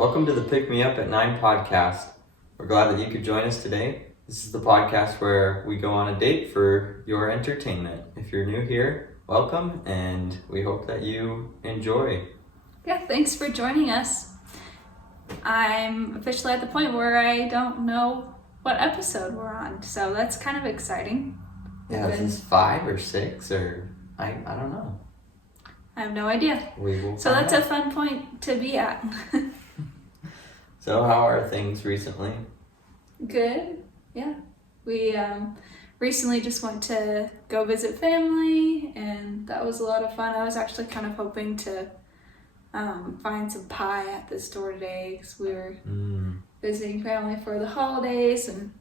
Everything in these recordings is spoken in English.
Welcome to the Pick Me Up at 9 podcast. We're glad that you could join us today. This is the podcast where we go on a date for your entertainment. If you're new here, welcome, and we hope that you enjoy. Yeah, thanks for joining us. I'm officially at the point where I don't know what episode we're on, so that's kind of exciting. Yeah, is this 5 or 6 or I don't know. I have no idea. We will So that's out. a fun point to be at. So how are things recently? Good. Yeah. We recently just went to go visit family, and that was a lot of fun. I was actually kind of hoping to find some pie at the store today because we were visiting family for the holidays, and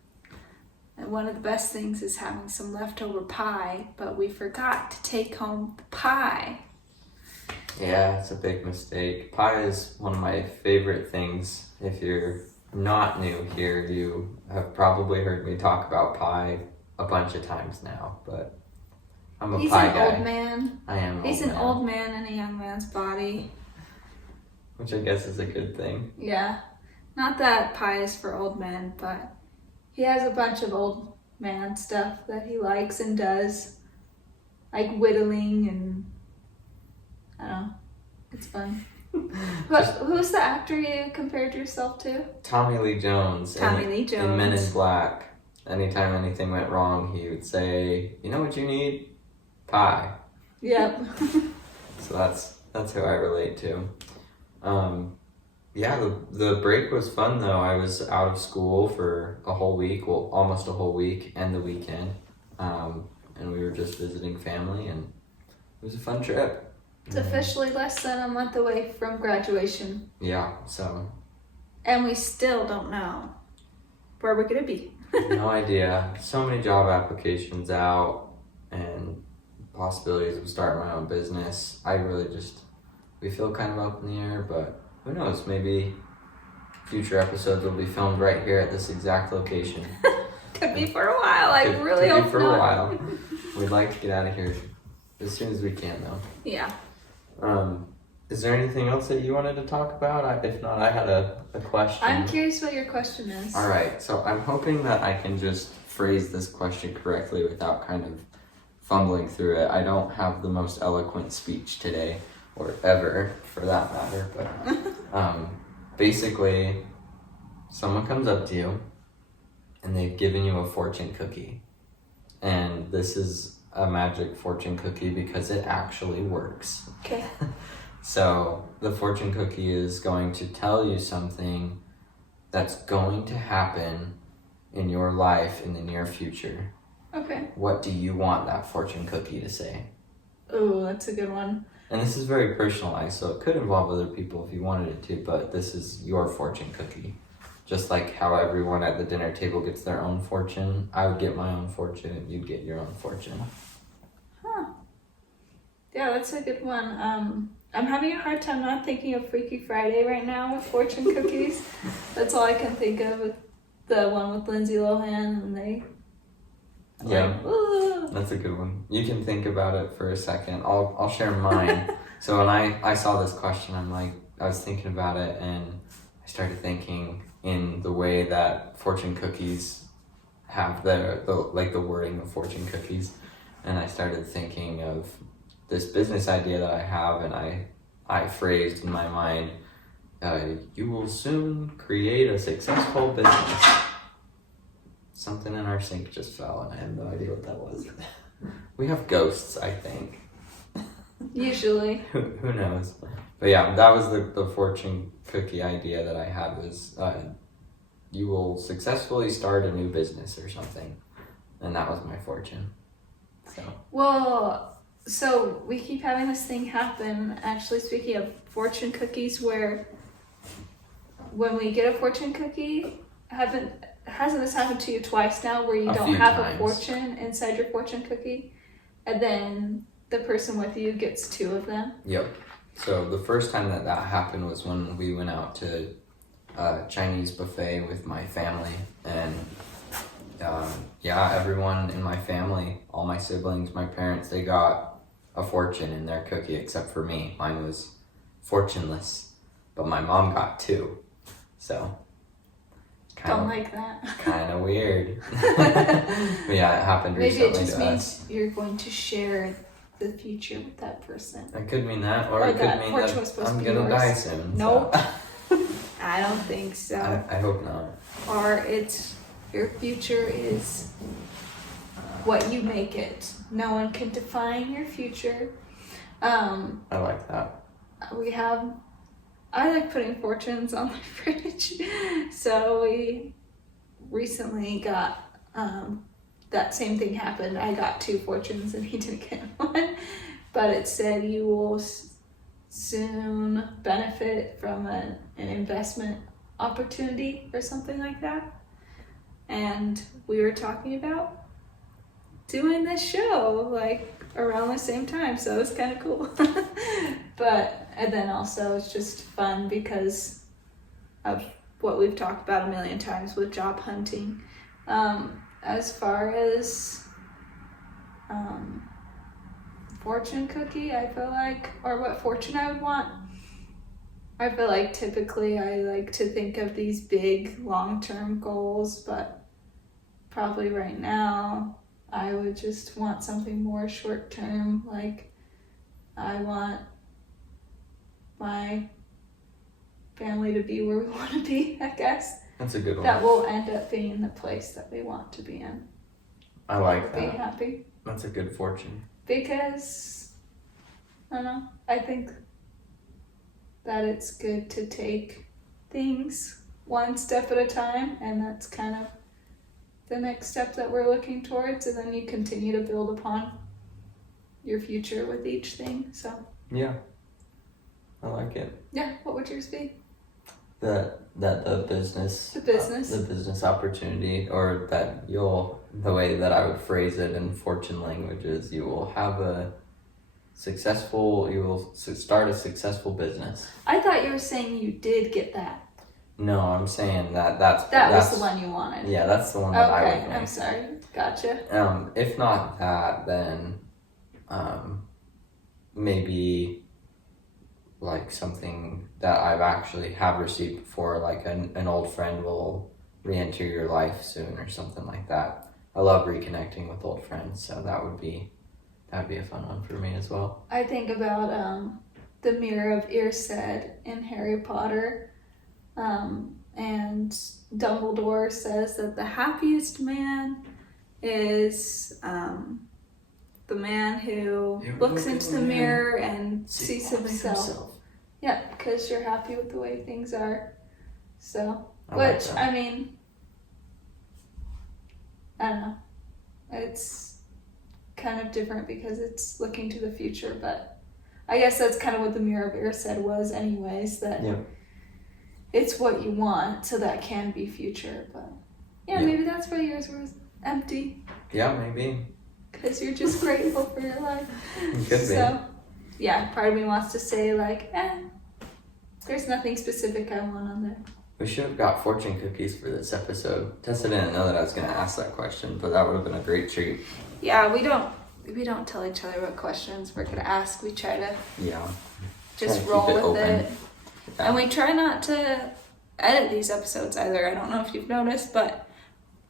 one of the best things is having some leftover pie, but we forgot to take home the pie. Yeah, it's a big mistake. Pie is one of my favorite things. If you're not new here, you have probably heard me talk about pie a bunch of times now, but I'm a He's pie an guy. old man. I am. He's an man, old man in a young man's body. which I guess is a good thing. Yeah. Not that pie is for old men, but he has a bunch of old man stuff that he likes and does. Like whittling and I don't know. It's fun. Who's the actor you compared yourself to? Tommy Lee Jones. Tommy Lee Jones. In Men in Black. Anytime anything went wrong, he would say, "You know what you need? Pie." Yep. So that's who I relate to. Yeah, the break was fun though. I was out of school for a whole week, well, almost a whole week, and the weekend. And we were just visiting family, and it was a fun trip. It's officially less than a month away from graduation. Yeah, so And we still don't know where we're going to be. no idea. So many job applications out and possibilities of starting my own business. We feel kind of up in the air, but who knows? Maybe future episodes will be filmed right here at this exact location. Could be for a while. I really Could be hope for not. a while. We'd like to get out of here as soon as we can, though. Yeah. Is there anything else that you wanted to talk about? If not, I had a question. I'm curious what your question is. All right, so I'm hoping that I can just phrase this question correctly without kind of fumbling through it. I don't have the most eloquent speech today, or ever for that matter, but basically, someone comes up to you and they've given you a fortune cookie. And this is a magic fortune cookie because it actually works. Okay. So the fortune cookie is going to tell you something that's going to happen in your life in the near future. Okay. What do you want that fortune cookie to say? Oh, that's a good one. And this is very personalized, so it could involve other people if you wanted it to, but this is your fortune cookie. Just like how everyone at the dinner table gets their own fortune, I would get my own fortune and you'd get your own fortune. Huh. Yeah, that's a good one. I'm having a hard time not thinking of Freaky Friday right now with fortune cookies. That's all I can think of with the one with Lindsay Lohan and they... Yeah, Like, that's a good one. You can think about it for a second. I'll share mine. So when I saw this question, I was thinking about it and I started thinking in the way that fortune cookies have the wording of fortune cookies. And I started thinking of this business idea that I have, and I phrased in my mind, you will soon create a successful business. Something in our sink just fell, and I have no idea what that was. We have ghosts, I think. Usually. Who knows? But yeah, that was the fortune cookie idea that I had was you will successfully start a new business or something. And that was my fortune. So. Well, so we keep having this thing happen, actually speaking of fortune cookies, where when we get a fortune cookie, hasn't this happened to you twice now where you don't have a fortune inside your fortune cookie and then the person with you gets 2 of them? Yep. So the first time that happened was when we went out to a Chinese buffet with my family, and everyone in my family, all my siblings, my parents, they got a fortune in their cookie except for me. Mine was fortuneless, but my mom got 2. So, Don't like that. Kind of weird. But yeah, it happened Maybe recently it just to means us. you're going to share the future with that person. It could mean that, or Or it could that mean fortune was that supposed I'm to be gonna yours. die soon. Nope. So. I don't think so. I hope not. Or it's your future is what you make it. No one can define your future. I like that. I like putting fortunes on my fridge. So we recently got, that same thing happened. I got 2 fortunes and he didn't get one. But it said you will soon benefit from an investment opportunity or something like that. And we were talking about doing this show like around the same time, so it was kind of cool. And then also it's just fun because of what we've talked about a million times with job hunting. As far as fortune cookie, I feel like, or what fortune I would want, I feel like typically I like to think of these big long-term goals, but probably right now I would just want something more short-term. Like I want my family to be where we want to be, I guess. That's a good one. That will end up being the place that we want to be in. I like Be that. happy. That's a good fortune. Because, I don't know, I think that it's good to take things one step at a time, and that's kind of the next step that we're looking towards, and then you continue to build upon your future with each thing. So Yeah. I like it. yeah, what would yours be? The business. The business. The business opportunity, or that the way that I would phrase it in fortune language is you will start a successful business. I thought you were saying you did get that. No, I'm saying that was the one you wanted. Yeah, that's the one that I would Okay, make. I'm sorry. Gotcha. If not that, then maybe like something that I've actually have received before, like an old friend will re-enter your life soon or something like that. I love reconnecting with old friends, so that'd be a fun one for me as well. I think about the Mirror of Ersed in Harry Potter, and Dumbledore says that the happiest man is the man who looks into the mirror and sees himself. Yeah, because you're happy with the way things are. So, I mean, I don't know. It's kind of different because it's looking to the future, but I guess that's kind of what the Mirror of Ersed was anyways, that it's what you want, so that can be future, but maybe that's why yours was empty. Yeah, maybe. Because you're just grateful for your life. It could be. So, yeah, part of me wants to say, like, there's nothing specific I want on there. We should have got fortune cookies for this episode. Tessa didn't know that I was going to ask that question, but that would have been a great treat. Yeah, we don't tell each other what questions we're going to ask. We try to just roll with it. Yeah. And we try not to edit these episodes either. I don't know if you've noticed, but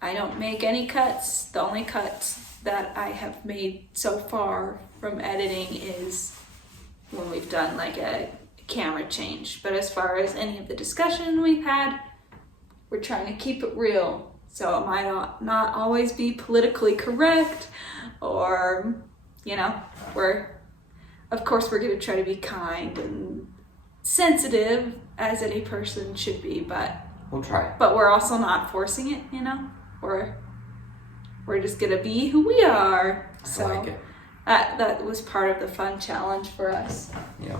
I don't make any cuts. The only cuts that I have made so far from editing is when we've done like a camera change. But as far as any of the discussion we've had, we're trying to keep it real. So it might not always be politically correct, or, of course we're going to try to be kind and sensitive as any person should be, but we'll try. But we're also not forcing it, We're just going to be who we are. So I like it. That was part of the fun challenge for us. Yeah.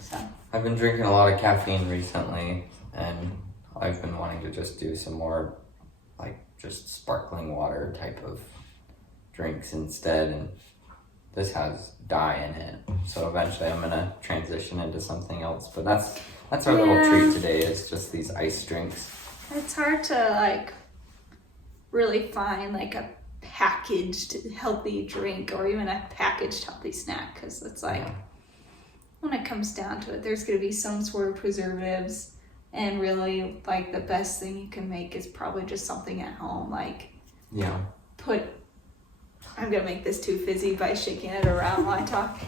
So I've been drinking a lot of caffeine recently, and I've been wanting to just do some more, like, just sparkling water type of drinks instead, and this has dye in it, so eventually I'm gonna transition into something else. But that's our little treat today, is just these ice drinks. It's hard to really find a packaged healthy drink or even a packaged healthy snack, because it's when it comes down to it, there's going to be some sort of preservatives And really, like, the best thing you can make is probably just something at home. Like, I'm gonna make this too fizzy by shaking it around while I talk.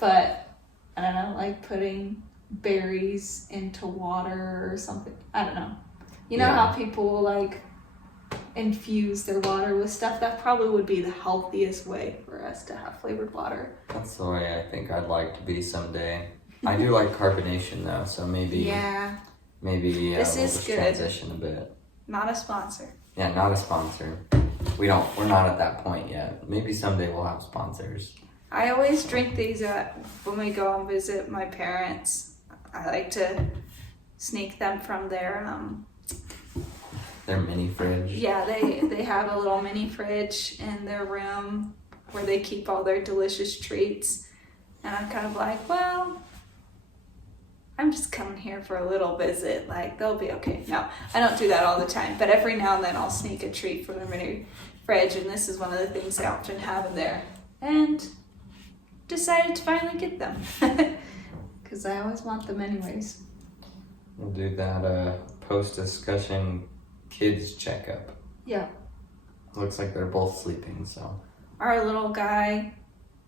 But, I don't know, like putting berries into water or something. I don't know. You know how people, like, infuse their water with stuff? That probably would be the healthiest way for us to have flavored water. That's the way I think I'd like to be someday. I do like carbonation, though, so maybe This we'll is just good. transition a bit. Not a sponsor. Yeah, not a sponsor. We're not at that point yet. Maybe someday we'll have sponsors. I always drink these when we go and visit my parents. I like to sneak them from their mini fridge. Yeah, they have a little mini fridge in their room where they keep all their delicious treats. And I'm kind of like, well, I'm just coming here for a little visit. Like, they'll be okay. No, I don't do that all the time. But every now and then I'll sneak a treat from the mini fridge. And this is one of the things I often have in there. And decided to finally get them. Because I always want them anyways. We'll do that post-discussion kids checkup. Yeah. Looks like they're both sleeping, so. Our little guy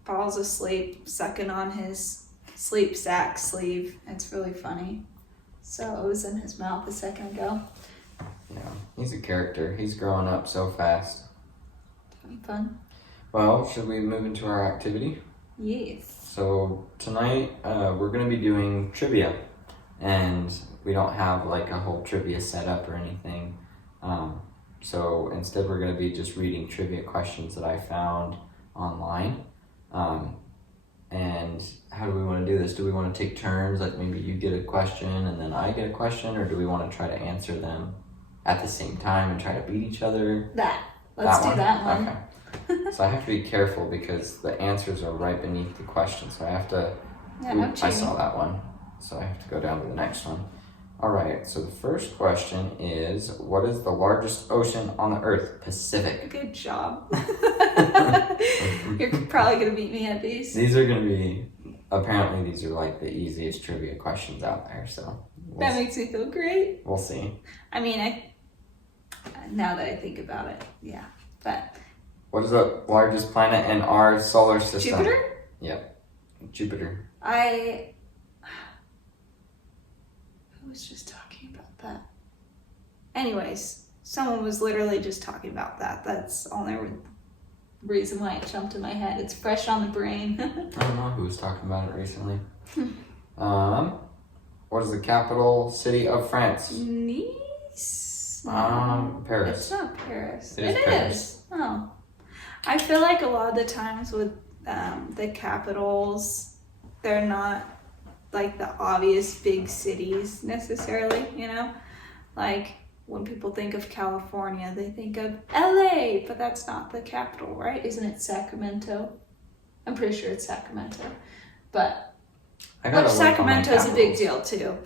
falls asleep, sucking on his sleep sack sleeve. It's really funny. So it was in his mouth a second ago. Yeah, he's a character. He's growing up so fast. Fun. Well, should we move into our activity? Yes. So tonight we're going to be doing trivia. And we don't have like a whole trivia set up or anything. So instead we're going to be just reading trivia questions that I found online. And how do we want to do this? Do we want to take turns? Like maybe you get a question and then I get a question? Or do we want to try to answer them at the same time and try to beat each other? Let's do that one. Okay. So I have to be careful because the answers are right beneath the question. So I have to... I saw that one. So I have to go down to the next one. All right, so the first question is, what is the largest ocean on the Earth? Pacific. Good job. You're probably going to beat me at these. These are going to be, apparently these are like the easiest trivia questions out there, so. That makes me feel great. We'll see. I mean, now that I think about it, yeah, but. What is the largest planet in our solar system? Jupiter? Yep, Jupiter. Who was just talking about that? Anyways, someone was literally just talking about that. That's the only reason why it jumped in my head. It's fresh on the brain. I don't know who was talking about it recently. What is the capital city of France? Nice? Paris. It's not Paris. It is Paris. Oh. I feel like a lot of the times with the capitals, they're not like the obvious big cities necessarily, you know? Like when people think of California, they think of LA, but that's not the capital, right? Isn't it Sacramento? I'm pretty sure it's Sacramento. But Sacramento is a big deal too.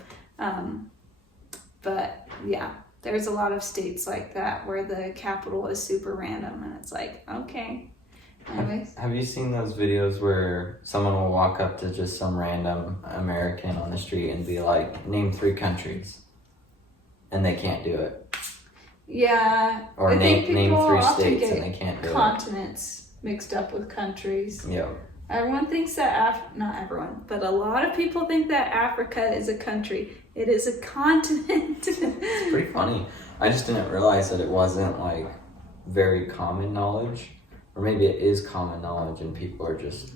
But yeah, there's a lot of states like that where the capital is super random and it's like, okay. Anyways. Have you seen those videos where someone will walk up to just some random American on the street and be like, name 3 countries? And they can't do it. Yeah. Or name 3 states and they can't do continents mixed up with countries. Yeah. Everyone thinks that, not everyone, but a lot of people think that Africa is a country. It is a continent. It's pretty funny. I just didn't realize that it wasn't like very common knowledge. Or maybe it is common knowledge and people are just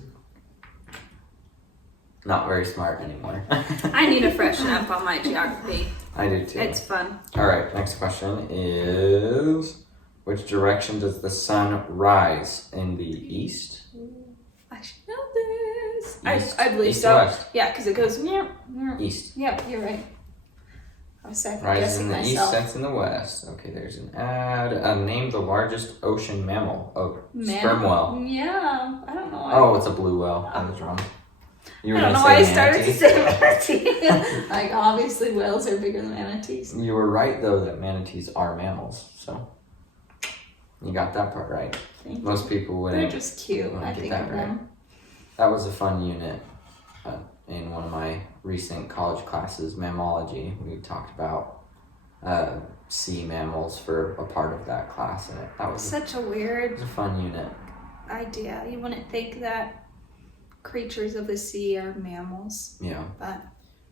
not very smart anymore. I need to freshen up on my geography. I do too. It's fun. All right, next question is, which direction does the sun rise? In the east? I should know this. East. I believe East so. or west? Yeah, because it goes East. Yep, you're right. I was second Rises guessing in the myself. east, sets in the west. Okay, there's an ad. Name the largest ocean mammal. Oh, sperm whale. Yeah, I don't know why. Oh, it's a blue whale. I was wrong. You were I don't gonna know why I say started to manatee. say manatee. Like, obviously whales are bigger than manatees. You were right, though, that manatees are mammals. So, you got that part right. Most people wouldn't. They're just cute, I think, that of right. them. That was a fun unit in one of my recent college classes, mammalogy. We talked about sea mammals for a part of that class, and that was such a weird fun unit. idea. You wouldn't think that creatures of the sea are mammals. Yeah. But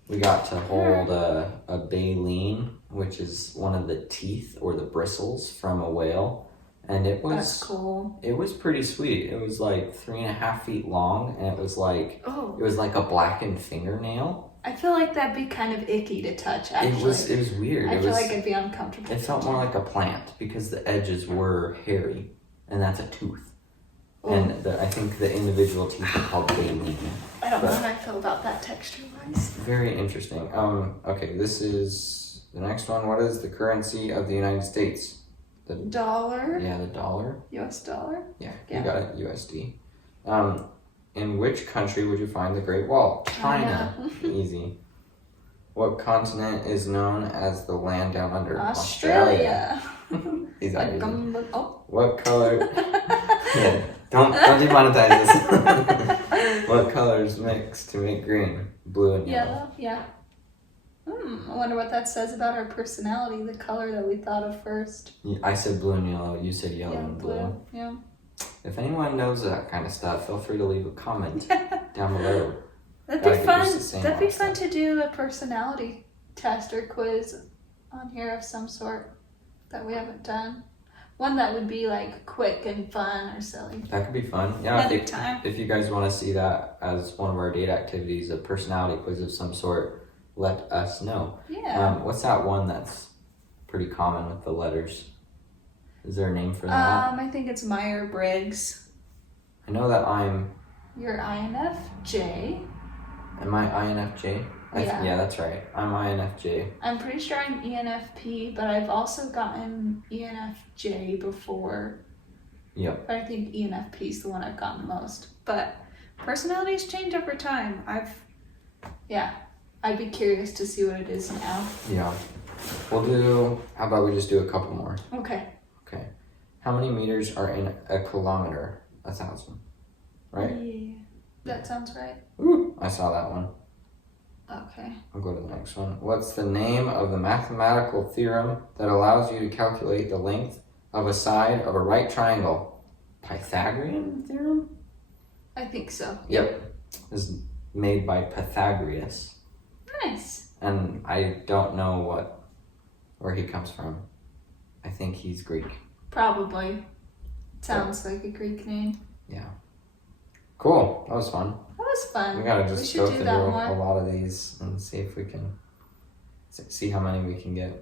we got to hold a baleen, which is one of the teeth or the bristles from a whale. And it was that's cool. It was pretty sweet. It was like 3.5 feet long, and it was like a blackened fingernail. I feel like that'd be kind of icky to touch. Actually, It was weird. I feel like it'd be uncomfortable. It felt more like a plant because the edges were hairy, and that's a tooth. Ooh. And I think the individual teeth are called baleen. I don't know how I feel about that texture wise. Very interesting. Okay, this is the next one. What is the currency of the United States? The dollar? Yeah, the dollar. US dollar? Yeah, you got it. USD. In which country would you find the Great Wall? China. Easy. What continent is known as the land down under? Australia. These are easy. Oh. What color? Yeah, don't demonetize this. What colors mix to make green? Blue and yellow. Yeah. I wonder what that says about our personality, the color that we thought of first. I said blue and yellow, you said yellow and blue. Yeah. If anyone knows that kind of stuff, feel free to leave a comment down below. That'd be fun. That'd be fun to do a personality test or quiz on here of some sort that we haven't done. One that would be like quick and fun or silly. That could be fun. Yeah, time. If you guys want to see that as one of our date activities, a personality quiz of some sort, let us know. Yeah. What's that one that's pretty common with the letters? Is there a name for that? I think it's Myers-Briggs. I know that You're INFJ. Am I INFJ? Yeah, that's right. I'm INFJ. I'm pretty sure I'm ENFP, but I've also gotten ENFJ before. Yep. But I think ENFP is the one I've gotten most. But personalities change over time. I'd be curious to see what it is now. Yeah. How about we just do a couple more? Okay. How many meters are in a kilometer? 1,000. Right? Yeah. That sounds right. Ooh, I saw that one. Okay. I'll go to the next one. What's the name of the mathematical theorem that allows you to calculate the length of a side of a right triangle? Pythagorean theorem? I think so. Yep. It's made by Pythagoras. Nice. And I don't know where he comes from. I think he's Greek. Probably. Sounds like a Greek name. Yeah. Cool. That was fun. That was fun. We gotta just go through a lot of these and see if we can see how many we can get.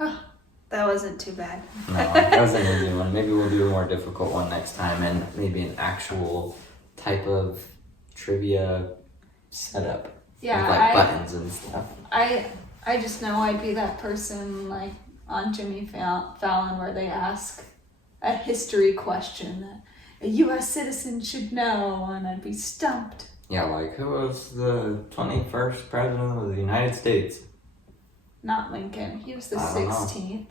That wasn't too bad. No, that was an easy one. Maybe we'll do a more difficult one next time, and maybe an actual type of trivia setup. Yeah, with like buttons and stuff. I just know I'd be that person like on Jimmy Fallon where they ask a history question that a U.S. citizen should know, and I'd be stumped. Yeah, like who was the 21st president of the United States? Not Lincoln. He was the 16th.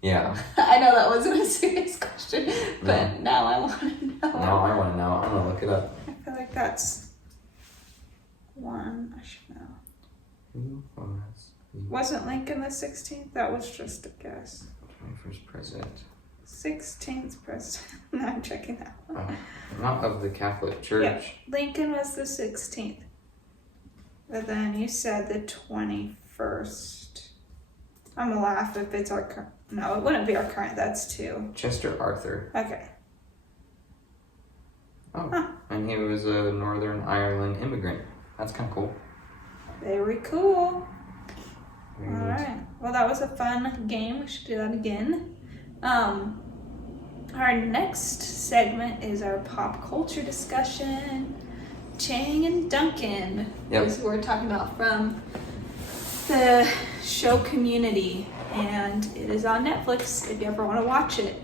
Yeah. I know that wasn't a serious question, but now I want to know. Now I want to know. I'm going to look it up. I feel like that's one I should know. Who Wasn't Lincoln the 16th? That was just a guess. 21st president. 16th president. No, I'm checking that one. Not of the Catholic Church. Yeah, Lincoln was the 16th. But then you said the 21st. I'm gonna laugh if it's our current. No, it wouldn't be our current. That's two. Chester Arthur. Okay. Oh, and he was a Northern Ireland immigrant. That's kind of cool. Very cool. All right. Well, that was a fun game. We should do that again. Our next segment is our pop culture discussion. Chang and Duncan is who we're talking about from the show Community, and it is on Netflix if you ever want to watch it.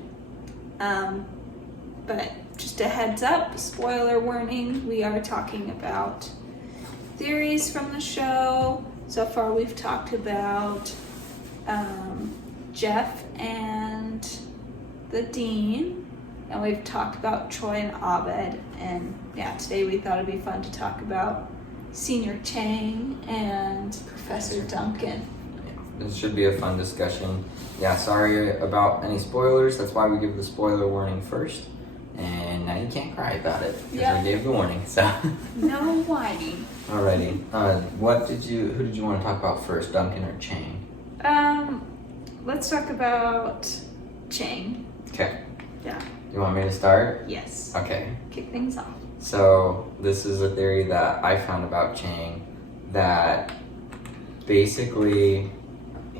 But just a heads up, spoiler warning, we are talking about theories from the show. So far we've talked about Jeff and the Dean, and we've talked about Troy and Abed, and today we thought it'd be fun to talk about Señor Chang and Professor Duncan. This should be a fun discussion. Yeah, sorry about any spoilers. That's why we give the spoiler warning first. And now you can't cry about it because Yeah. we gave the warning. So. No whining. Alrighty. Who did you want to talk about first, Duncan or Chang? Let's talk about Chang. Okay. Yeah. You want me to start? Yes. Okay. Kick things off. So this is a theory that I found about Chang, that basically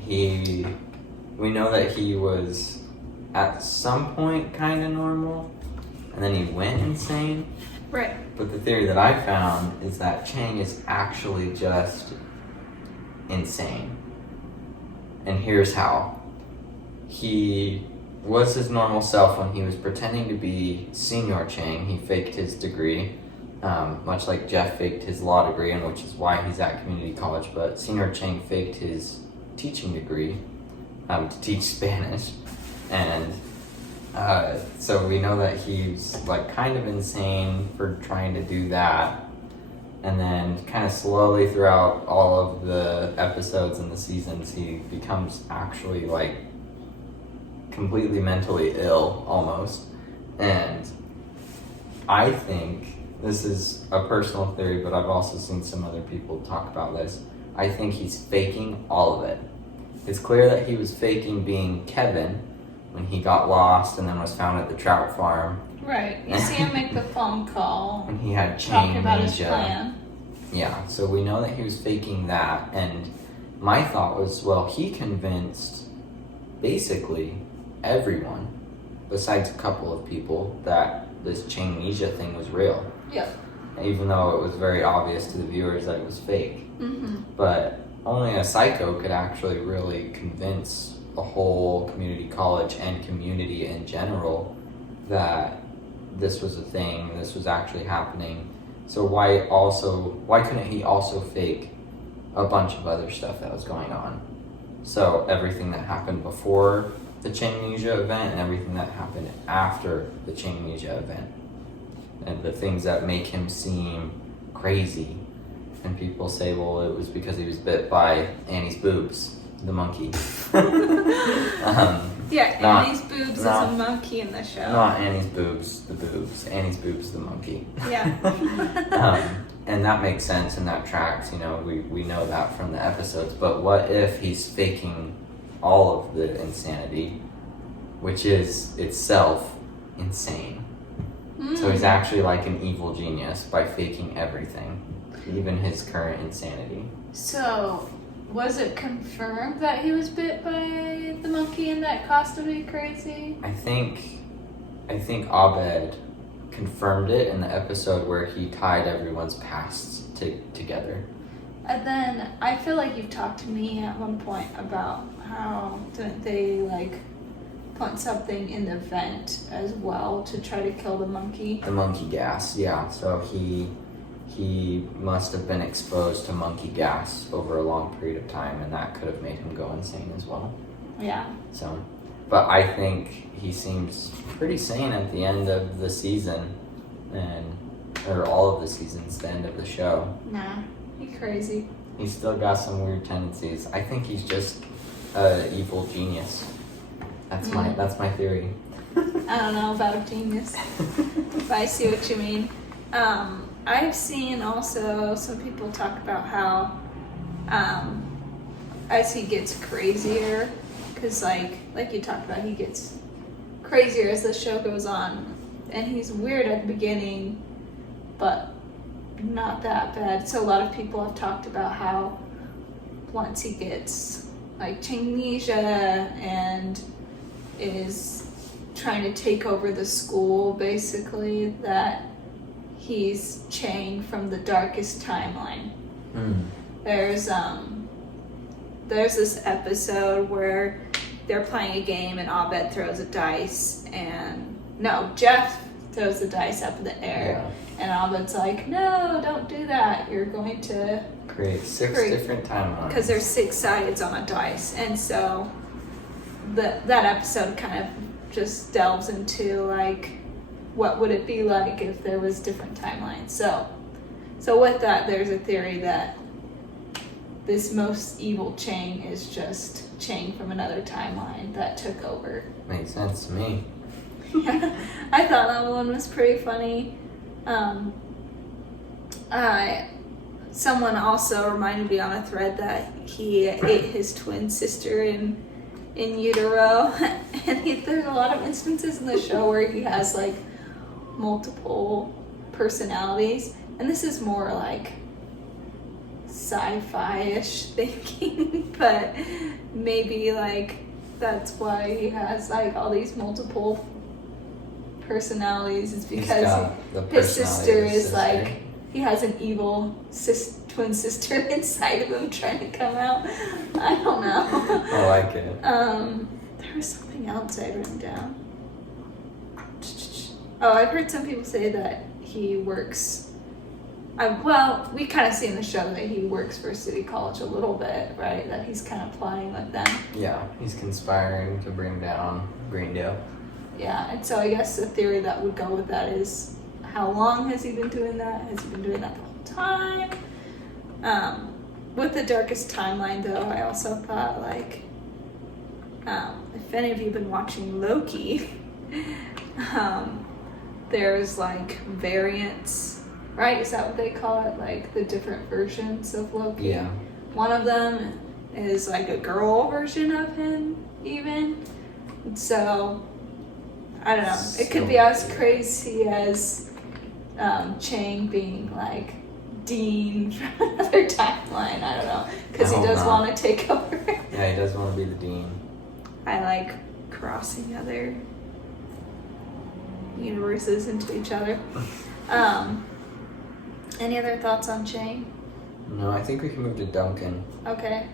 we know that he was at some point kind of normal, and then he went insane. Right. But the theory that I found is that Chang is actually just insane. And here's how. He was his normal self when he was pretending to be Señor Chang. He faked his degree, much like Jeff faked his law degree, and which is why he's at community college. But Señor Chang faked his teaching degree to teach Spanish. And so we know that he's like kind of insane for trying to do that. And then kind of slowly throughout all of the episodes and the seasons, he becomes actually like completely mentally ill almost. And I think, this is a personal theory, but I've also seen some other people talk about this, I think he's faking all of it. It's clear that he was faking being Kevin when he got lost and then was found at the trout farm. Right. You see him make the phone call. When he had talking about his amnesia. plan. Yeah, so we know that he was faking that, and my thought was, well, he convinced basically everyone, besides a couple of people, that this Changnesia thing was real. Yep. Even though it was very obvious to the viewers that it was fake. Mm-hmm. But only a psycho could actually really convince a whole community college and community in general that this was a thing, this was actually happening. So why couldn't he also fake a bunch of other stuff that was going on? So everything that happened before the Changnesia event and everything that happened after the Changnesia event. And the things that make him seem crazy. And people say, well, it was because he was bit by Annie's boobs, the monkey. Annie's boobs is a monkey in the show. Not Annie's boobs, the boobs. Annie's boobs, the monkey. Yeah. And that makes sense and that tracks, we know that from the episodes. But what if he's faking all of the insanity, which is itself insane? So he's actually like an evil genius by faking everything, even his current insanity. So, was it confirmed that he was bit by the monkey and that caused him to be crazy? I think Abed confirmed it in the episode where he tied everyone's pasts together. And then I feel like you've talked to me at one point about how didn't they put something in the vent as well to try to kill the monkey? The monkey gas, yeah. So he must have been exposed to monkey gas over a long period of time, and that could have made him go insane as well. Yeah. So, but I think he seems pretty sane at the end of the season, or all of the seasons, the end of the show. Nah, he's crazy. He's still got some weird tendencies. I think he's just an evil genius. That's my theory. I don't know about genius, but I see what you mean. I've seen also some people talk about how as he gets crazier, because like you talked about, he gets crazier as the show goes on, and he's weird at the beginning, but not that bad. So a lot of people have talked about how once he gets Changnesia and is trying to take over the school, basically, that he's Chang from the darkest timeline. There's this episode where they're playing a game and Abed throws a dice, and Jeff throws the dice up in the air, and Abed's like, no, don't do that, you're going to create six different timelines, because there's 6 sides on a dice. And so that episode kind of just delves into what would it be like if there was different timelines. So So with that, there's a theory that this most evil Chang is just Chang from another timeline that took over. Makes sense to me. I thought that one was pretty funny. Someone also reminded me on a thread that he ate his twin sister in utero, and there's a lot of instances in the show where he has like multiple personalities, and this is more like sci-fi-ish thinking, but maybe like that's why he has like all these multiple personalities, is because his sister is like, he has an evil twin sister inside of him trying to come out. I don't know. I like it. There was something else I had written down. Oh, I've heard some people say that he works. Well, we kind of see in the show that he works for City College a little bit, right? That he's kind of plotting with them. Yeah, he's conspiring to bring down Greendale. Yeah, and so I guess the theory that would go with that is, how long has he been doing that? Has he been doing that the whole time? With the Darkest Timeline, though, I also thought, like, if any of you have been watching Loki, there's, like, variants, right? Is that what they call it? Like, the different versions of Loki? Yeah. One of them is, like, a girl version of him, even. And so, I don't know. It could be as crazy as Chang being, like, Dean from another timeline. I don't know. Because he does want to take over. Yeah, he does want to be the dean. I like crossing other universes into each other. Any other thoughts on Chang? No, I think we can move to Duncan. Okay.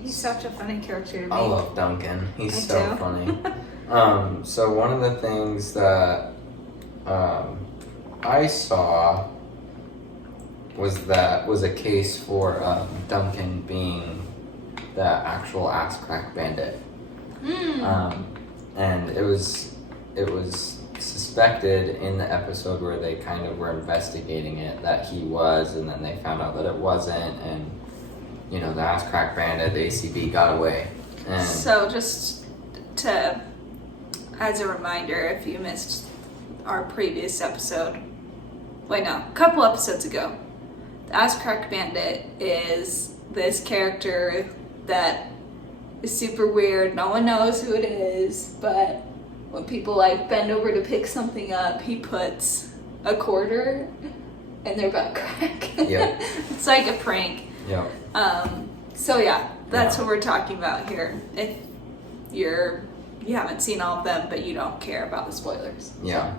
He's such a funny character to me. I love Duncan. He's Me so too. funny. So one of the things that I saw was a case for Duncan being the actual ass crack bandit. And it was suspected in the episode where they kind of were investigating it that he was, and then they found out that it wasn't, and the ass crack bandit, the ACB, got away. And so just to, as a reminder, if you missed our previous episode, a couple episodes ago, the Ass Crack Bandit is this character that is super weird. No one knows who it is, but when people like bend over to pick something up, he puts a quarter in their butt crack. Yep. It's like a prank. Yep. So yeah, that's what we're talking about here. If you haven't seen all of them, but you don't care about the spoilers. Yeah.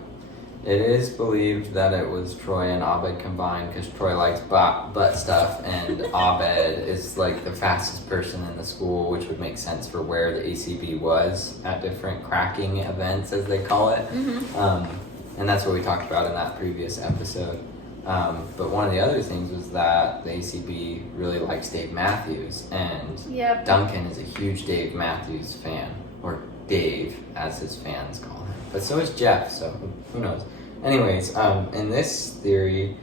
It is believed that it was Troy and Abed combined, because Troy likes butt stuff, and Abed is like the fastest person in the school, which would make sense for where the ACB was at different cracking events, as they call it. Mm-hmm. And that's what we talked about in that previous episode. But one of the other things was that the ACB really likes Dave Matthews, and Duncan is a huge Dave Matthews fan, or Dave, as his fans call him. But so is Jeff, so who knows. Anyways, in this theory,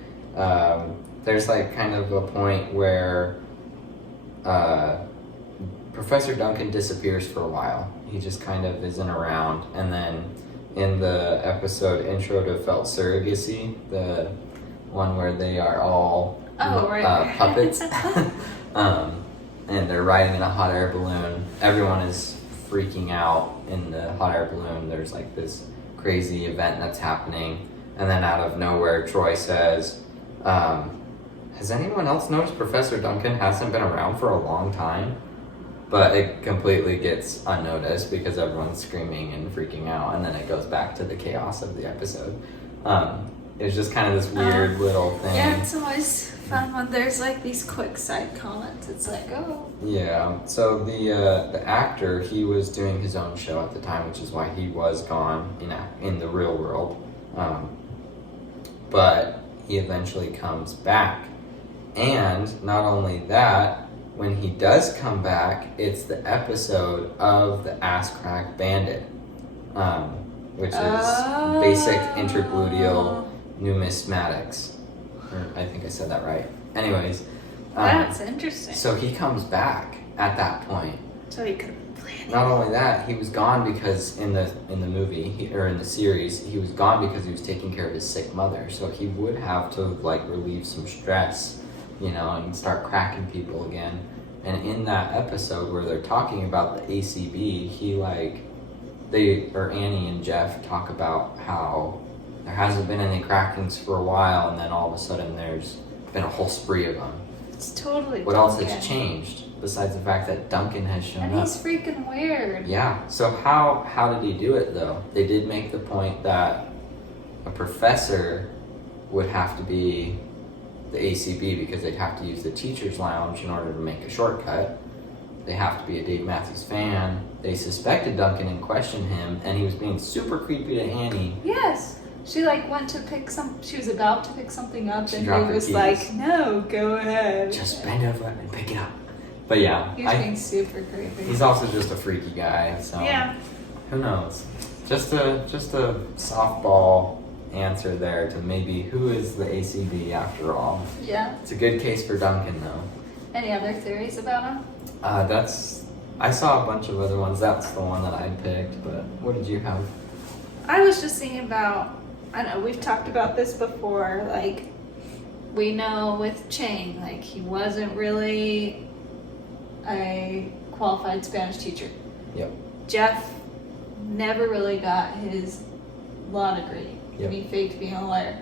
there's like kind of a point where Professor Duncan disappears for a while. He just kind of isn't around. And then in the episode Intro to Felt Surrogacy, the one where they are all puppets, and they're riding in a hot air balloon, everyone is freaking out in the hot air balloon. There's like this crazy event that's happening, and then out of nowhere Troy says, has anyone else noticed Professor Duncan hasn't been around for a long time? But it completely gets unnoticed because everyone's screaming and freaking out, and then it goes back to the chaos of the episode. It's just kind of this weird little thing. Yeah, it's always fun when there's like these quick side comments. It's like, oh. Yeah, so the actor, he was doing his own show at the time, which is why he was gone in the real world. But he eventually comes back. And not only that, when he does come back, it's the episode of the Ass Crack Bandit, which is basic intergluteal numismatics. Or I think I said that right. Anyways. That's interesting. So he comes back at that point. So he could have been planning. Not only that, he was gone because in the movie, or in the series, he was gone because he was taking care of his sick mother. So he would have to, like, relieve some stress, you know, and start cracking people again. And in that episode where they're talking about the ACB, Annie and Jeff talk about how there hasn't been any crackings for a while, and then all of a sudden there's been a whole spree of them. It's totally What else has changed besides the fact that Duncan has shown and up? he's freaking weird. Yeah. So how did he do it though? They did make the point that a professor would have to be the ACB because they'd have to use the teacher's lounge in order to make a shortcut. They have to be a Dave Matthews fan. They suspected Duncan and questioned him, and he was being super creepy to Annie. Yes. She went to pick she was about to pick something up, and he was keys. like, no, go ahead. Just bend over and pick it up. But yeah. He was being super creepy. He's also just a freaky guy, so yeah. Who knows? Just a softball answer there to maybe who is the ACB after all. Yeah. It's a good case for Duncan though. Any other theories about him? I saw a bunch of other ones. That's the one that I picked, but what did you have? I was just thinking about, I know we've talked about this before, like, we know with Chang, like, he wasn't really a qualified Spanish teacher. Yep. Jeff never really got his law degree. Yep. He faked being a lawyer.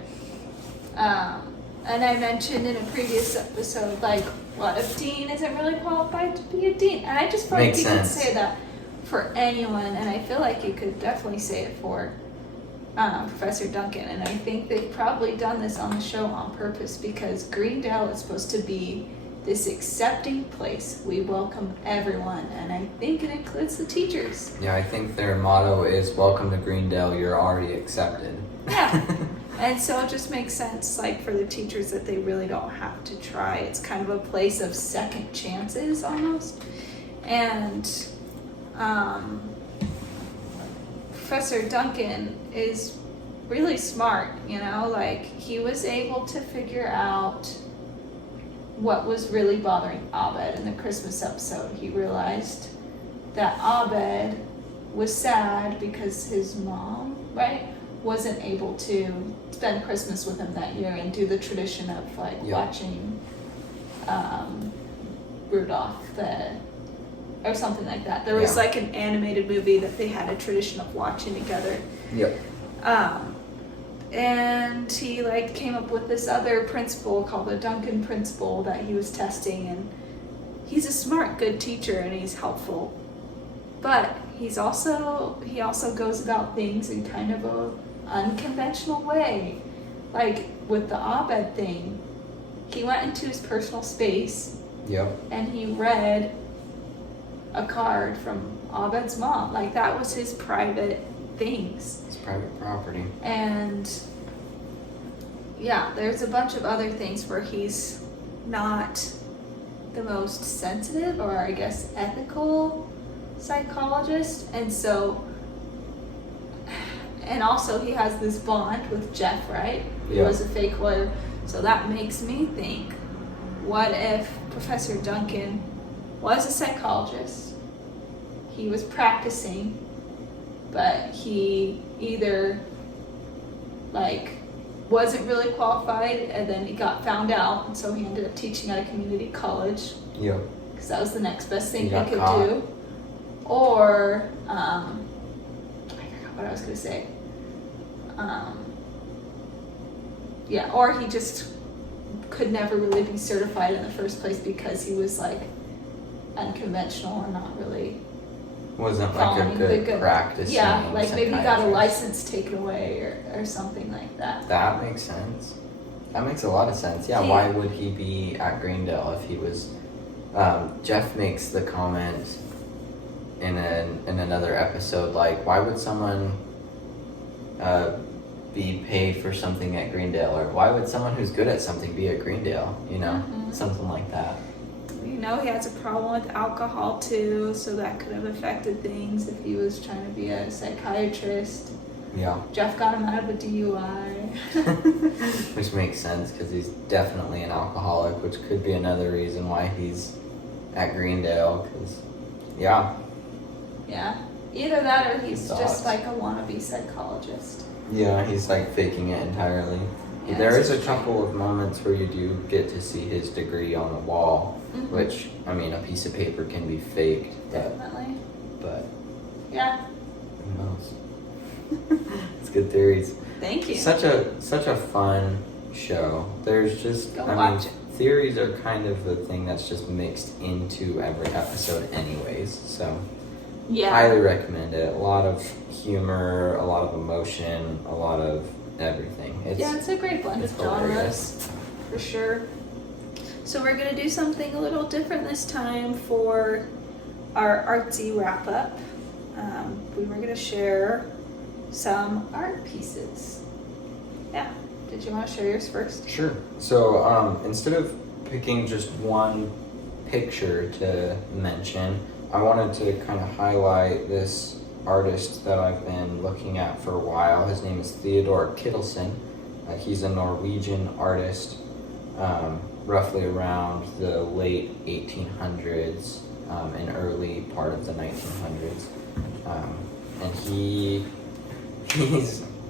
And I mentioned in a previous episode, like, what if Dean isn't really qualified to be a dean? And I just felt like you could say that for anyone, and I feel like you could definitely say it for Professor Duncan. And I think they've probably done this on the show on purpose because Greendale is supposed to be this accepting place. We welcome everyone, and I think it includes the teachers. Yeah, I think their motto is "Welcome to Greendale. You're already accepted." Yeah. And so it just makes sense, like, for the teachers that they really don't have to try. It's kind of a place of second chances almost. And Professor Duncan is really smart, you know, like, he was able to figure out what was really bothering Abed in the Christmas episode. He realized that Abed was sad because his mom, right, wasn't able to spend Christmas with him that year and do the tradition of, like, watching Rudolph, or something like that. There was like an animated movie that they had a tradition of watching together. Yep. And he, like, came up with this other principle called the Duncan principle that he was testing, and he's a smart, good teacher, and he's helpful. But he also goes about things in kind of a unconventional way. Like with the Abed thing, he went into his personal space. Yep. And he read a card from Abed's mom. Like, that was his private things. It's private property. And yeah, there's a bunch of other things where he's not the most sensitive or, I guess, ethical psychologist. And also he has this bond with Jeff, right? Who was a fake lawyer. So that makes me think, what if Professor Duncan was a psychologist? He was practicing, but he either, like, wasn't really qualified, and then he got found out, and so he ended up teaching at a community college. Yep. Because that was the next best thing he could do. Or, I forgot what I was going to say. Or he just could never really be certified in the first place because he was, like, unconventional or not really wasn't like a good practice. Yeah, like maybe he got a license taken away or something like that. That makes sense. That makes a lot of sense. Yeah, why would he be at Greendale if he was... Jeff makes the comment in another episode, like, why would someone be paid for something at Greendale? Or why would someone who's good at something be at Greendale? You know, something like that. You know, he has a problem with alcohol too, so that could have affected things if he was trying to be a psychiatrist. Yeah. Jeff got him out of a DUI. Which makes sense because he's definitely an alcoholic, which could be another reason why he's at Greendale. Because, yeah. Yeah. Either that or he's Thoughts. just like a wannabe psychologist. Yeah, he's like faking it entirely. Yeah, There it's is a strange. couple of moments where you do get to see his degree on the wall, Mhm. which, I mean, a piece of paper can be faked, Definitely. but Yeah. who knows? It's good theories. Thank you. Such a fun show. There's just, Go I mean, watch it. theories are kind of the thing that's just mixed into every episode anyways, so Yeah. highly recommend it. A lot of humor, a lot of emotion, a lot of everything. It's a great blend of it's hilarious. genres, for sure. So we're gonna do something a little different this time for our Artsy Wrap Up. We were gonna share some art pieces. Yeah. Did you want to share yours first? Sure. So instead of picking just one picture to mention, I wanted to kind of highlight this artist that I've been looking at for a while. His name is Theodor Kittelsen. He's a Norwegian artist, roughly around the late 1800s and early part of the 1900s. And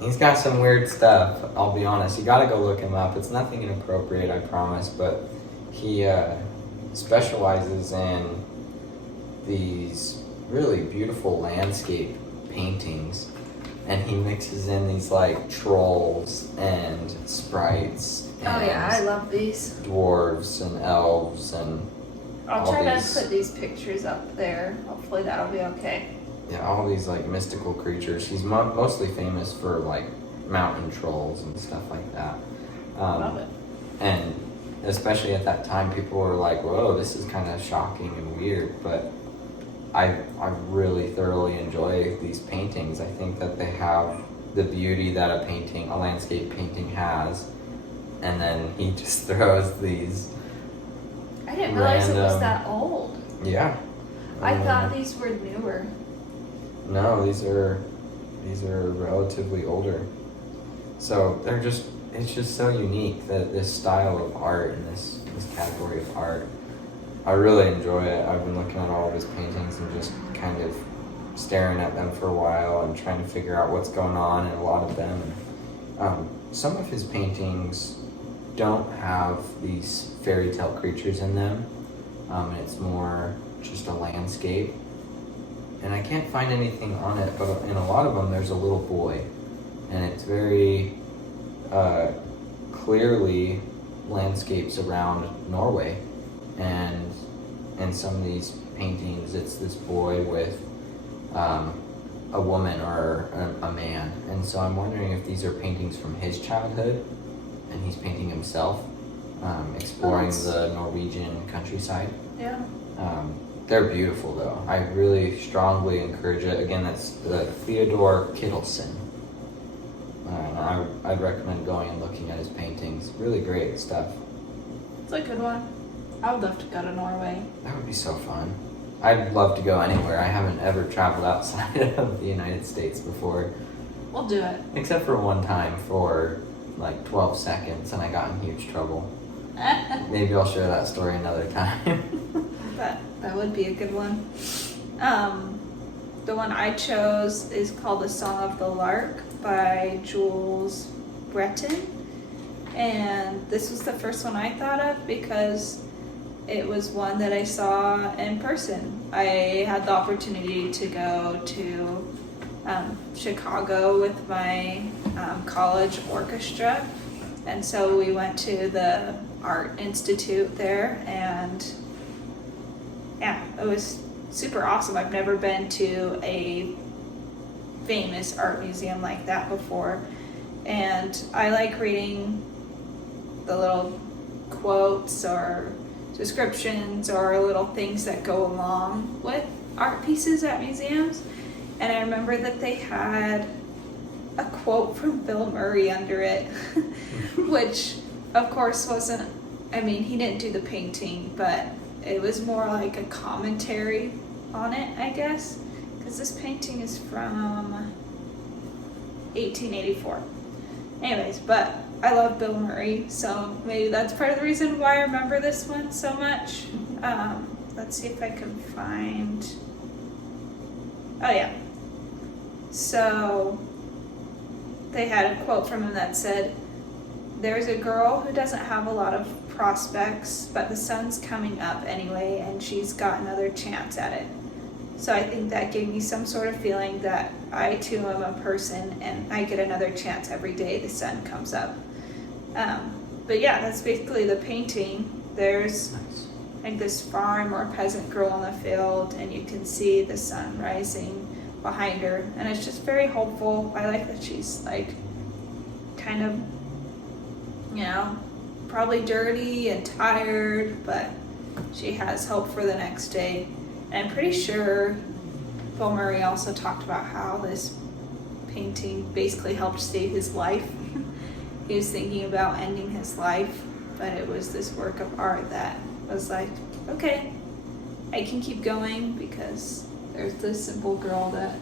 he's got some weird stuff, I'll be honest. You gotta go look him up. It's nothing inappropriate, I promise, but he specializes in these really beautiful landscape paintings, and he mixes in these like trolls and sprites Oh yeah, I and love these. dwarves and elves and I'll all try these- to put these pictures up there. Hopefully that'll be okay. yeah, all these like mystical creatures. He's mostly famous for like mountain trolls and stuff like that. Love it. And especially at that time, people were like, "Whoa, this is kind of shocking and weird." But I really thoroughly enjoy these paintings. I think that they have the beauty that a landscape painting has, and then he just throws these. I didn't realize it was random- that old. Yeah. I thought these were newer. No, these are relatively older. So it's just so unique that this style of art and this category of art. I really enjoy it. I've been looking at all of his paintings and just kind of staring at them for a while and trying to figure out what's going on in a lot of them. Some of his paintings don't have these fairy tale creatures in them. It's more just a landscape. And I can't find anything on it, but in a lot of them there's a little boy. And it's very clearly landscapes around Norway. And in some of these paintings, it's this boy with a woman or a man. And so I'm wondering if these are paintings from his childhood, and he's painting himself, exploring the Norwegian countryside. Yeah. They're beautiful, though. I really strongly encourage it. Again, that's the Theodor Kittelsen. I'd recommend going and looking at his paintings. Really great stuff. It's a good one. I would love to go to Norway. That would be so fun. I'd love to go anywhere. I haven't ever traveled outside of the United States before, We'll do it. except for one time for like 12 seconds, and I got in huge trouble. Maybe I'll share that story another time. That would be a good one. The one I chose is called The Song of the Lark by Jules Breton. And this was the first one I thought of because it was one that I saw in person. I had the opportunity to go to Chicago with my college orchestra. And so we went to the Art Institute there, and yeah, it was super awesome. I've never been to a famous art museum like that before. And I like reading the little quotes or descriptions or little things that go along with art pieces at museums. And I remember that they had a quote from Bill Murray under it, which of course wasn't, I mean, he didn't do the painting, but it was more like a commentary on it, I guess, because this painting is from 1884. Anyways, but I love Bill Murray, so maybe that's part of the reason why I remember this one so much. Let's see if I can find. Oh yeah. So they had a quote from him that said, "There's a girl who doesn't have a lot of prospects, but the sun's coming up anyway, and she's got another chance at it." So I think that gave me some sort of feeling that I too am a person and I get another chance every day the sun comes up. But yeah, that's basically the painting. There's like this farm or peasant girl in the field, and you can see the sun rising behind her, and it's just very hopeful. I like that she's like kind of, you know, probably dirty and tired, but she has hope for the next day. And I'm pretty sure Bill Murray also talked about how this painting basically helped save his life. He was thinking about ending his life, but it was this work of art that was like, okay, I can keep going because there's this simple girl that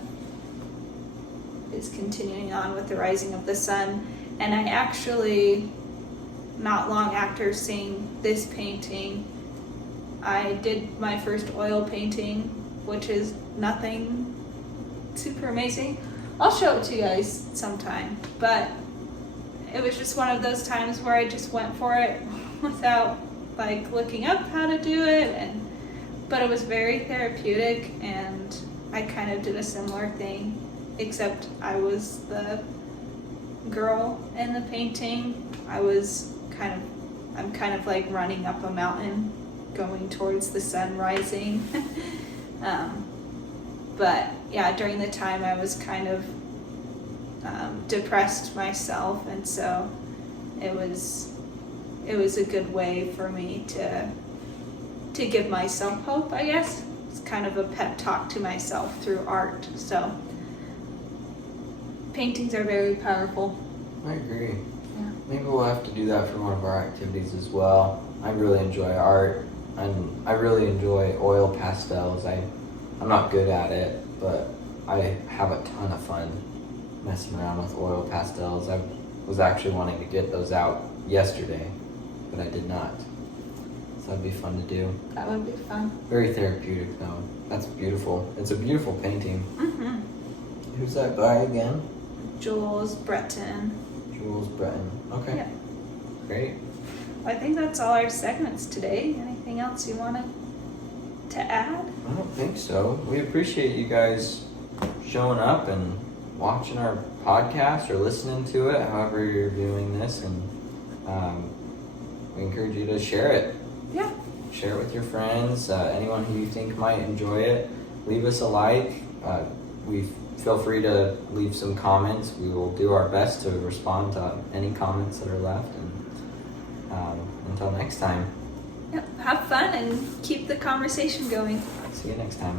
is continuing on with the rising of the sun. And I actually, not long after seeing this painting, I did my first oil painting, which is nothing super amazing. I'll show it to you guys sometime, but it was just one of those times where I just went for it without like looking up how to do it, but it was very therapeutic, and I kind of did a similar thing, except I was the girl in the painting. I'm kind of like running up a mountain going towards the sun rising. But yeah, during the time I was kind of depressed myself, and so it was a good way for me to give myself hope, I guess. It's kind of a pep talk to myself through art. So paintings are very powerful. I agree. Yeah. Maybe we'll have to do that for one of our activities as well. I really enjoy art, and I really enjoy oil pastels. I'm not good at it, but I have a ton of fun messing around with oil pastels. I was actually wanting to get those out yesterday, but I did not. So that'd be fun to do. That would be fun. Very therapeutic though. That's beautiful. It's a beautiful painting. Mm-hmm. Who's that guy again? Jules Breton. Jules Breton. Okay. Yeah. Great. I think that's all our segments today. Anything else you wanted to add? I don't think so. We appreciate you guys showing up and watching our podcast or listening to it, however you're viewing this, and we encourage you to share it. Yeah. Share it with your friends, anyone who you think might enjoy it. Leave us a like. Feel free to leave some comments. We will do our best to respond to any comments that are left. And until next time. Yep. Have fun and keep the conversation going. See you next time.